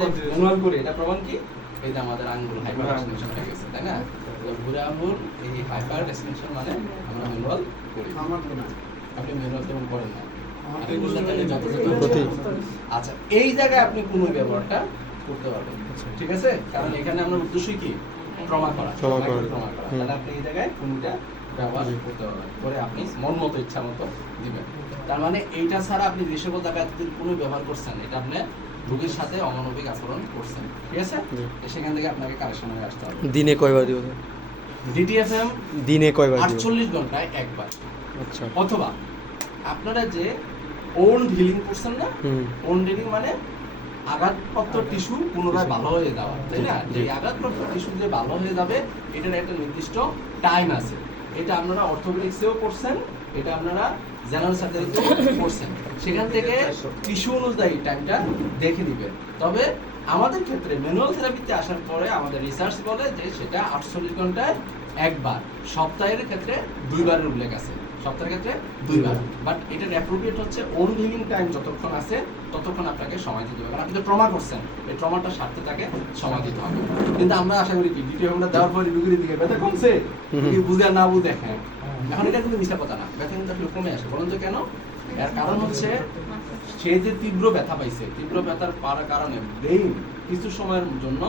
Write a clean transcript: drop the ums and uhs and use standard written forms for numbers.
manual করে এটা প্রমাণ কি এই যে আমাদের আঙ্গুল হাইপার এক্সটেনশন হয়ে গেছে তাই না ঘুরে আঙ্গুল এই হাইপার এক্সটেনশন মানে আমরা ম্যানুয়াল করি আপনি ম্যানুয়াল তেমন করেন না আচ্ছা এই জায়গায় আপনি কোনো ব্যবহারটা করতে পারবেন ঠিক আছে কারণ এখানে আমরা উদ্দেশ্যই কি প্রমাণ করা তাহলে আপনি এই জায়গায় কোনটা ব্যবহার করতে পারবেন করে আপনি মন মতো ইচ্ছা মতো দিবেন তার মানে এইটা ছাড়া আপনি যে সকল জায়গায় কোনো ব্যবহার করছেন এটা আপনি রোগীর সাথে অমানবিক আচরণ করছেন ঠিক আছে সেখান থেকে আপনাকে কারেকশন হয়ে আসতে হবে দিনে কয়বার দিবেন ডিটিএফএম দিনে কয়বার 48 ঘন্টায় একবার আচ্ছা অথবা আপনারা যে ওন হিলিং করছেন না ওন হিলিং মানে আঘাতপ্রাপ্ত টিস্যু পুনরায় ভালো হয়ে যাওয়া তাই না যে আঘাতপ্রাপ্ত টিস্যু যে ভালো হয়ে যাবে এটার একটা নির্দিষ্ট টাইম আছে এটা আপনারা অর্থোপেডিক্সেও করছেন এটা আপনারা জেনারেল সার্জারিতেও করছেন সেখান থেকে টিস্যু অনুযায়ী টাইমটা দেখে দিবেন তবে আমাদের ক্ষেত্রে ম্যানুয়াল থেরাপিতে আসার পরে আমাদের রিসার্চ বলে যে সেটা 48 ঘন্টায় একবার সপ্তাহের ক্ষেত্রে দুইবারের উল্লেখ আছে সপ্তাহের ক্ষেত্রে দুইবার বাট এটার অ্যাপ্রোপ্রিয়েট হচ্ছে ওন হিলিং টাইম যতক্ষণ আছে ততক্ষণ আপনাকে সময় দিতে হবে কারণ আপনি যে ট্রমা করছেন এই ট্রমাটা সারতে তাকে সময় দিতে হবে কিন্তু আমরা আশা করি কি দ্বিতীয় ঘন্টা দেওয়ার পরে রুগীর দিকে ব্যথা কমছে বুঝে না বুঝে হ্যাঁ এখন এটা কিন্তু মিথ্যা কথা না ব্যথা কিন্তু আসলে কমে আসে বলুন তো কেন এর কারণ হচ্ছে সে যে তীব্র ব্যথা পাইছে তীব্র ব্যথার পাওয়ার কারণে ব্রেইন কিছু সময়ের জন্য